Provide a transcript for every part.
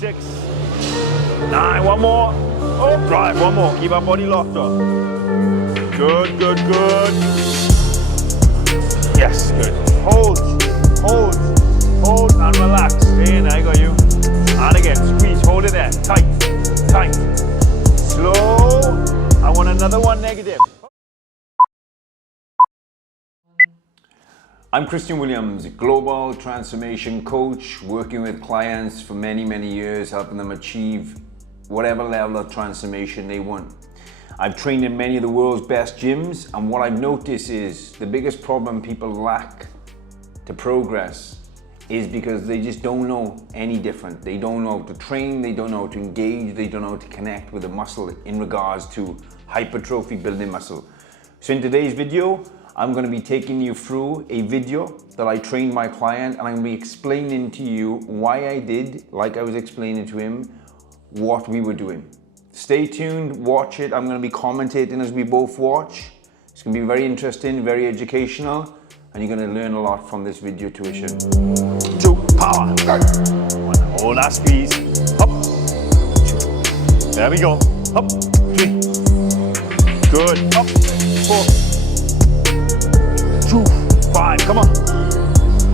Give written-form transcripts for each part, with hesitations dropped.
6, 9, one more. Oh, drive, one more. Keep our body locked up. Good, good, good. Yes, good. Hold, hold, hold, and relax. Hey, now I got you. And again, squeeze, hold it there. Tight, tight. Slow. I want another one negative. I'm Christian Williams, global transformation coach, working with clients for many, many years, helping them achieve whatever level of transformation they want. I've trained in many of the world's best gyms, and what I've noticed is the biggest problem people lack to progress is because they just don't know any different. They don't know how to train, they don't know how to engage, they don't know how to connect with the muscle in regards to hypertrophy, building muscle. So in today's video, I'm going to be taking you through a video that I trained my client, and I'm going to be explaining to you why I did, like I was explaining to him, what we were doing. Stay tuned, watch it. I'm going to be commentating as we both watch. It's going to be very interesting, very educational, and you're going to learn a lot from this video tuition. 2, power, go. 1, hold that squeeze, up, 2, there we go, up, 3, good, up, 4, 2, 5, come on.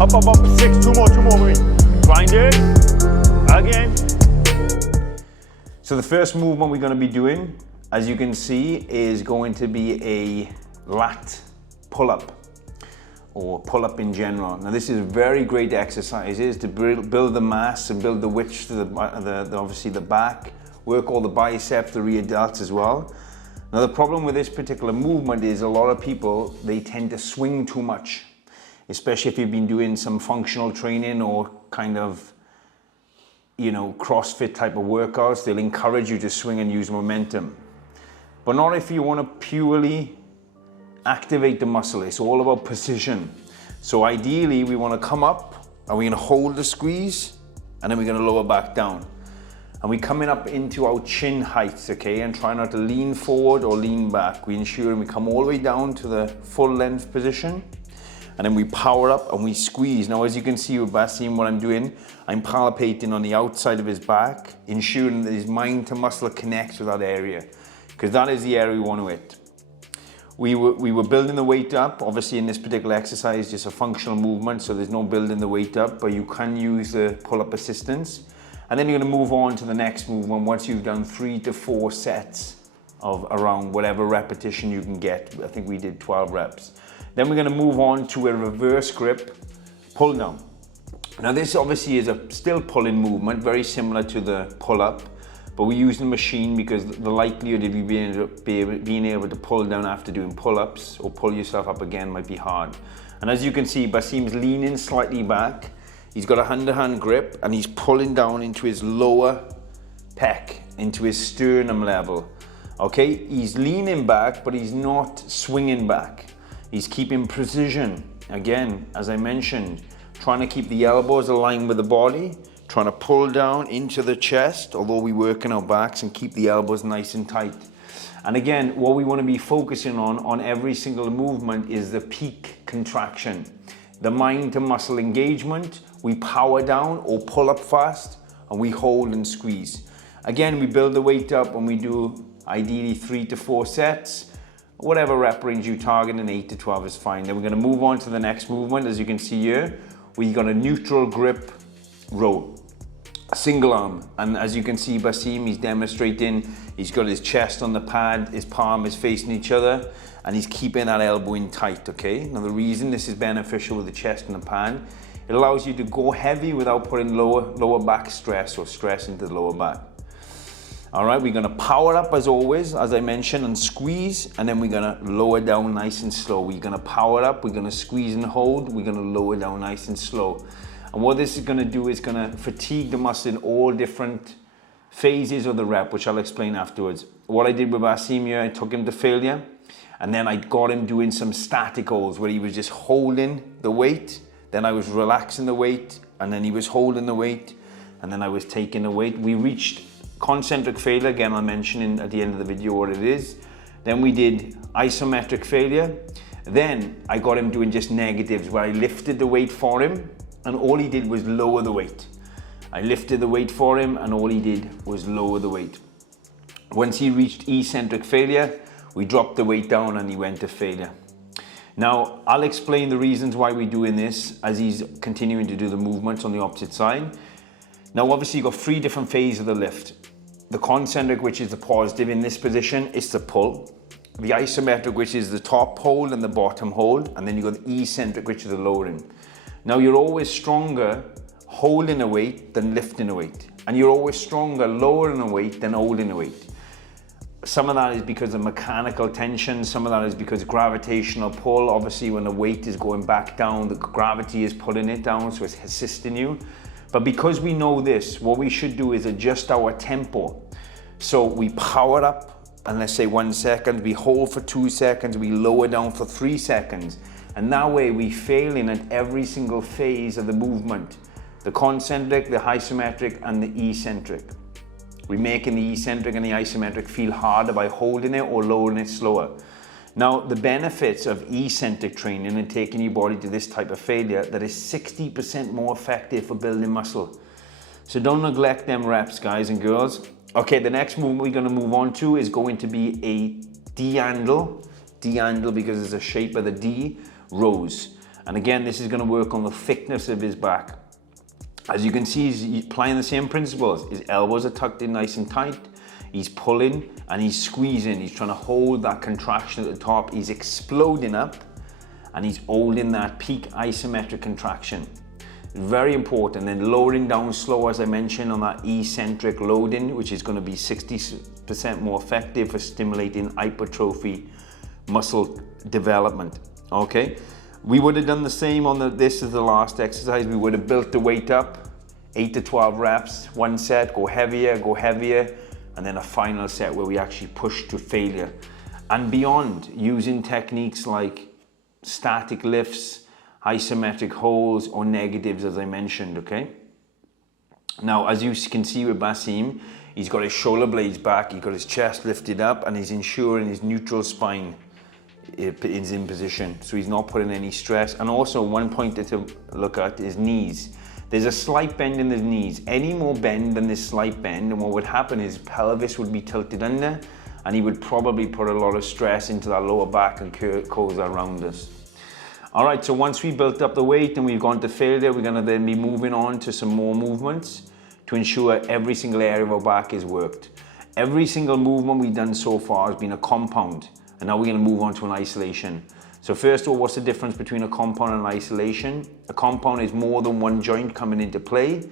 Up, up, up, 6, 2 more, baby. Grind it. Again. So the first movement we're going to be doing, as you can see, is going to be a lat pull-up, or pull-up in general. Now this is very great exercises to build the mass and build the width to obviously the back, work all the biceps, the rear delts as well. Now the problem with this particular movement is a lot of people, they tend to swing too much, especially if you've been doing some functional training or kind of, you know, CrossFit type of workouts. They'll encourage you to swing and use momentum, but not if you want to purely activate the muscle. It's all about precision. So ideally we want to come up and we're going to hold the squeeze, and then we're going to lower back down. And we're coming up into our chin heights, okay? And try not to lean forward or lean back. We ensure we come all the way down to the full length position. And then we power up and we squeeze. Now, as you can see with Bassem, what I'm doing, I'm palpating on the outside of his back, ensuring that his mind to muscle connects with that area, because that is the area we want to hit. We were building the weight up. Obviously in this particular exercise, just a functional movement, so there's no building the weight up, but you can use the pull-up assistance. And then you're going to move on to the next movement once you've done 3 to 4 sets of around whatever repetition you can get. I think we did 12 reps. Then we're going to move on to a reverse grip pull down. Now this obviously is a still pulling movement, very similar to the pull up, but we use the machine because the likelihood of you being able to pull down after doing pull-ups or pull yourself up again might be hard. And as you can see, Bassem's leaning slightly back. He's got a hand-to-hand grip and he's pulling down into his lower pec, into his sternum level. Okay, he's leaning back, but he's not swinging back. He's keeping precision. Again, as I mentioned, trying to keep the elbows aligned with the body, trying to pull down into the chest, although we work in our backs, and keep the elbows nice and tight. And again, what we want to be focusing on every single movement is the peak contraction. The mind to muscle engagement, we power down or pull up fast, and we hold and squeeze. Again, we build the weight up and we do ideally 3 to 4 sets. Whatever rep range you target, and 8 to 12 is fine. Then we're going to move on to the next movement. As you can see here, we got a neutral grip row, single arm. And as you can see, Bassem, he's demonstrating, he's got his chest on the pad, his palm is facing each other, and he's keeping that elbow in tight, okay? Now the reason this is beneficial with the chest and the pad, it allows you to go heavy without putting lower back stress or stress into the lower back. All right, we're gonna power up as always, as I mentioned, and squeeze, and then we're gonna lower down nice and slow. We're gonna power up, we're gonna squeeze and hold, we're gonna lower down nice and slow. And what this is gonna do is gonna fatigue the muscle in all different phases of the rep, which I'll explain afterwards. What I did with Bassem here, I took him to failure, and then I got him doing some static holds where he was just holding the weight, then I was relaxing the weight, and then he was holding the weight, and then I was taking the weight. We reached concentric failure, again I'll mention at the end of the video what it is. Then we did isometric failure. Then I got him doing just negatives where I lifted the weight for him and all he did was lower the weight. I lifted the weight for him and all he did was lower the weight. Once he reached eccentric failure, we dropped the weight down and he went to failure. Now, I'll explain the reasons why we're doing this as he's continuing to do the movements on the opposite side. Now, obviously, you've got 3 different phases of the lift. The concentric, which is the positive in this position, is the pull. The isometric, which is the top hold and the bottom hold. And then you've got the eccentric, which is the lowering. Now, you're always stronger holding a weight than lifting a weight. And you're always stronger lowering a weight than holding a weight. Some of that is because of mechanical tension, some of that is because gravitational pull. Obviously, when the weight is going back down, the gravity is pulling it down, so it's assisting you. But because we know this, what we should do is adjust our tempo. So we power up, and let's say 1 second, we hold for 2 seconds, we lower down for 3 seconds. And that way we fail in at every single phase of the movement. The concentric, the isometric, and the eccentric. We're making the eccentric and the isometric feel harder by holding it or lowering it slower. Now, the benefits of eccentric training and taking your body to this type of failure, that is 60% more effective for building muscle. So don't neglect them reps, guys and girls. Okay, the next movement we're gonna move on to is going to be a D-handle. D-handle because it's the shape of the D, rows. And again, this is gonna work on the thickness of his back. As you can see, he's applying the same principles. His elbows are tucked in nice and tight. He's pulling and he's squeezing. He's trying to hold that contraction at the top. He's exploding up and he's holding that peak isometric contraction. Very important. Then lowering down slow, as I mentioned, on that eccentric loading, which is going to be 60% more effective for stimulating hypertrophy muscle development. Okay. We would have done the same on this is the last exercise. We would have built the weight up, 8 to 12 reps, 1 set, go heavier, and then a final set where we actually push to failure. And beyond, using techniques like static lifts, isometric holds, or negatives, as I mentioned, okay? Now, as you can see with Bassem, he's got his shoulder blades back, he's got his chest lifted up, and he's ensuring his neutral spine is in position, so he's not putting any stress. And also one point to look at is knees. There's a slight bend in the knees. Any more bend than this slight bend, and what would happen is pelvis would be tilted under, and he would probably put a lot of stress into that lower back and cause that roundness. All right, so once we built up the weight and we've gone to failure, we're gonna then be moving on to some more movements to ensure every single area of our back is worked. Every single movement we've done so far has been a compound. And now we're going to move on to an isolation. So first of all, what's the difference between a compound and an isolation? A compound is more than one joint coming into play,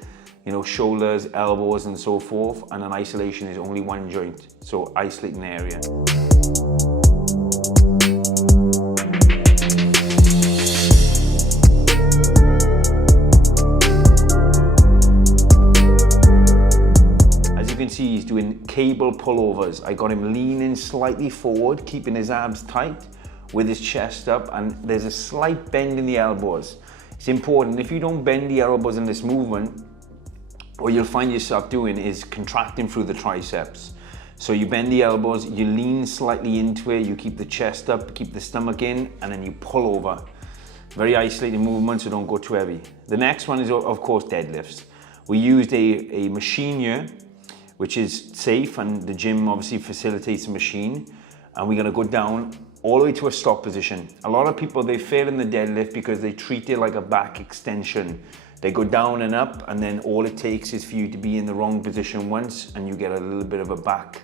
you know, shoulders, elbows, and so forth. And an isolation is only one joint, so isolating an area. See, he's doing cable pullovers. I got him leaning slightly forward, keeping his abs tight with his chest up, and there's a slight bend in the elbows. It's important. If you don't bend the elbows in this movement, what you'll find yourself doing is contracting through the triceps. So you bend the elbows, you lean slightly into it, you keep the chest up, keep the stomach in, and then you pull over. Very isolated movement, so don't go too heavy. The next one is, of course, deadlifts. We used a machine here, which is safe, and the gym obviously facilitates the machine. And we're gonna go down all the way to a stop position. A lot of people, they fail in the deadlift because they treat it like a back extension. They go down and up, and then all it takes is for you to be in the wrong position once, and you get a little bit of a back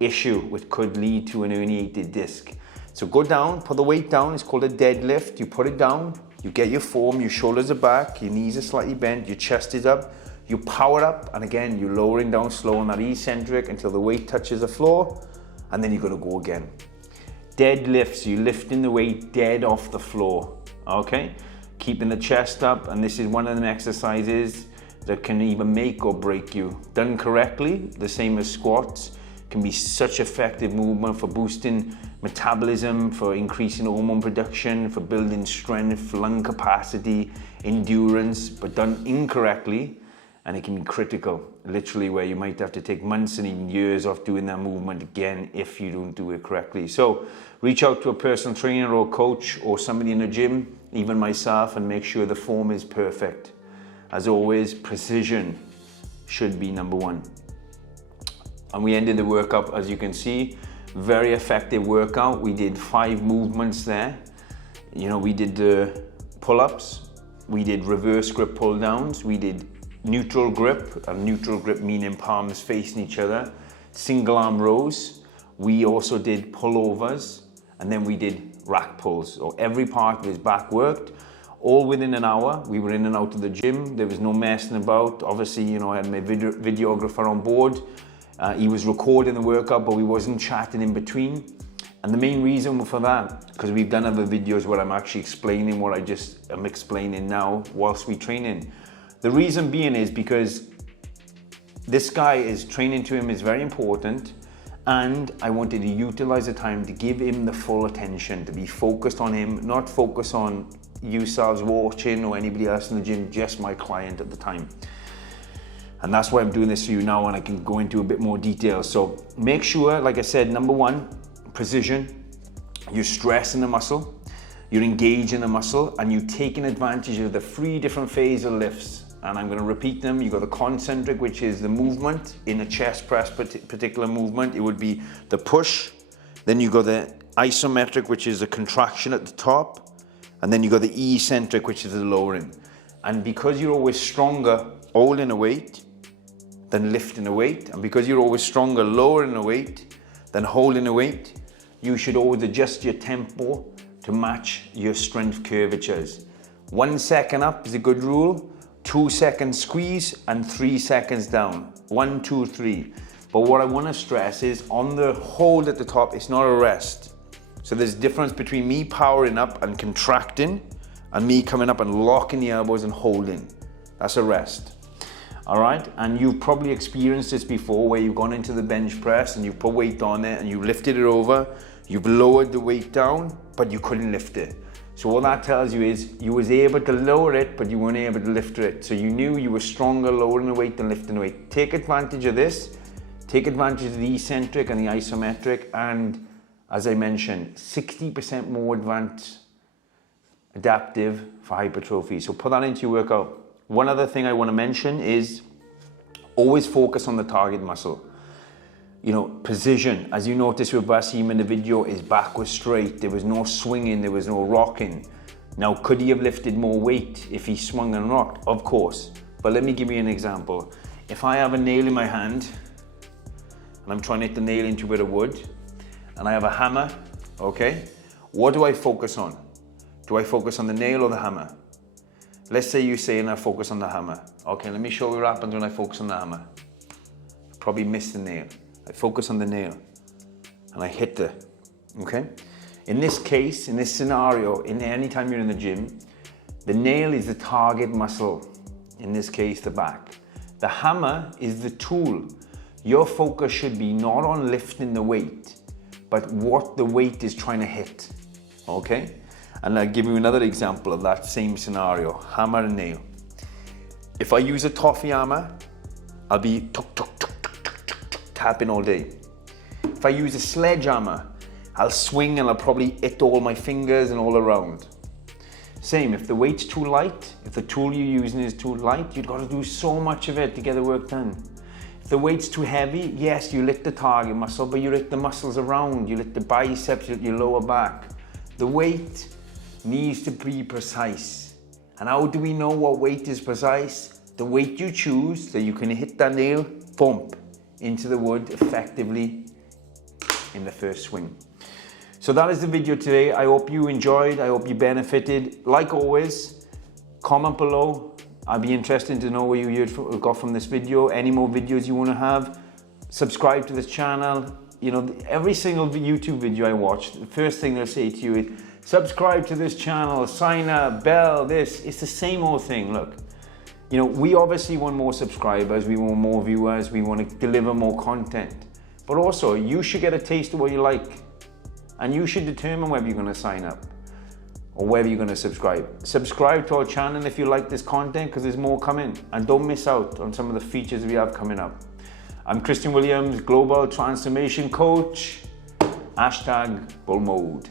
issue, which could lead to an herniated disc. So go down, put the weight down, it's called a deadlift. You put it down, you get your form, your shoulders are back, your knees are slightly bent, your chest is up, you power up, and again, you're lowering down slow on that eccentric until the weight touches the floor, and then you're gonna go again. Deadlifts, you're lifting the weight dead off the floor, okay? Keeping the chest up, and this is one of them exercises that can either make or break you. Done correctly, the same as squats, can be such effective movement for boosting metabolism, for increasing hormone production, for building strength, lung capacity, endurance, but done incorrectly, and it can be critical, literally, where you might have to take months and even years off doing that movement again if you don't do it correctly. So reach out to a personal trainer or coach or somebody in the gym, even myself, and make sure the form is perfect. As always, precision should be number one. And we ended the workout, as you can see, very effective workout. We did 5 movements there. You know, we did the pull-ups, we did reverse grip pull downs, we did neutral grip, and neutral grip meaning palms facing each other, single arm rows. We also did pullovers, and then we did rack pulls. So every part of his back worked, all within an hour. We were in and out of the gym. There was no messing about. Obviously, you know, I had my videographer on board. He was recording the workout, but we wasn't chatting in between. And the main reason for that, because we've done other videos where I'm actually explaining what I just am explaining now whilst we training. The reason being is because this guy is training to him is very important, and I wanted to utilize the time to give him the full attention, to be focused on him, not focus on yourselves watching or anybody else in the gym, just my client at the time. And that's why I'm doing this for you now, and I can go into a bit more detail. So make sure, like I said, number one, precision. You're stressing the muscle, you're engaging the muscle, and you're taking advantage of the 3 different phase of lifts. And I'm going to repeat them. You've got the concentric, which is the movement in a chest press particular movement. It would be the push. Then you got the isometric, which is a contraction at the top. And then you got the eccentric, which is the lowering. And because you're always stronger holding a weight than lifting a weight, and because you're always stronger lowering a weight than holding a weight, you should always adjust your tempo to match your strength curvatures. 1 second up is a good rule, 2 seconds squeeze, and 3 seconds down. 1, 2, 3. But what I want to stress is on the hold at the top, it's not a rest. So there's a difference between me powering up and contracting and me coming up and locking the elbows and holding. That's a rest. All right, and you've probably experienced this before where you've gone into the bench press and you've put weight on it and you lifted it over, you've lowered the weight down, but you couldn't lift it. So what that tells you is you was able to lower it, but you weren't able to lift it. So you knew you were stronger lowering the weight than lifting the weight. Take advantage of this, take advantage of the eccentric and the isometric, and as I mentioned, 60% more adaptive for hypertrophy. So put that into your workout. One other thing I want to mention is always focus on the target muscle. You know, position, as you noticed with Bassem in the video, his back was straight. There was no swinging, there was no rocking. Now, could he have lifted more weight if he swung and rocked? Of course. But let me give you an example. If I have a nail in my hand and I'm trying to hit the nail into a bit of wood and I have a hammer, okay? What do I focus on? Do I focus on the nail or the hammer? Let's say you're saying I focus on the hammer. Okay, let me show you what happens when I focus on the hammer. Probably miss the nail. I focus on the nail and I hit the, okay? In this case, in this scenario, any time you're in the gym, the nail is the target muscle. In this case, the back. The hammer is the tool. Your focus should be not on lifting the weight, but what the weight is trying to hit, okay? And I'll give you another example of that same scenario, hammer and nail. If I use a toffee hammer, I'll be tapping all day. If I use a sledgehammer, I'll swing and I'll probably hit all my fingers and all around. Same, if the weight's too light, if the tool you're using is too light, you've got to do so much of it to get the work done. If the weight's too heavy, yes, you lift the target muscle, but you lift the muscles around, you lift the biceps, you lift your lower back. The weight needs to be precise. And how do we know what weight is precise? The weight you choose, so you can hit that nail, bump into the wood effectively in the first swing. So that is the video today. I hope you enjoyed, I hope you benefited. Like always, comment below. I'd be interested to know what you got from this video, any more videos you want to have. Subscribe to this channel. You know, every single YouTube video I watch, the first thing they'll say to you is, subscribe to this channel, sign up, bell, this. It's the same old thing, look. You know, we obviously want more subscribers, we want more viewers, we want to deliver more content. But also, you should get a taste of what you like. And you should determine whether you're going to sign up or whether you're going to subscribe. Subscribe to our channel if you like this content, because there's more coming. And don't miss out on some of the features we have coming up. I'm Christian Williams, Global Transformation Coach. #BullMode.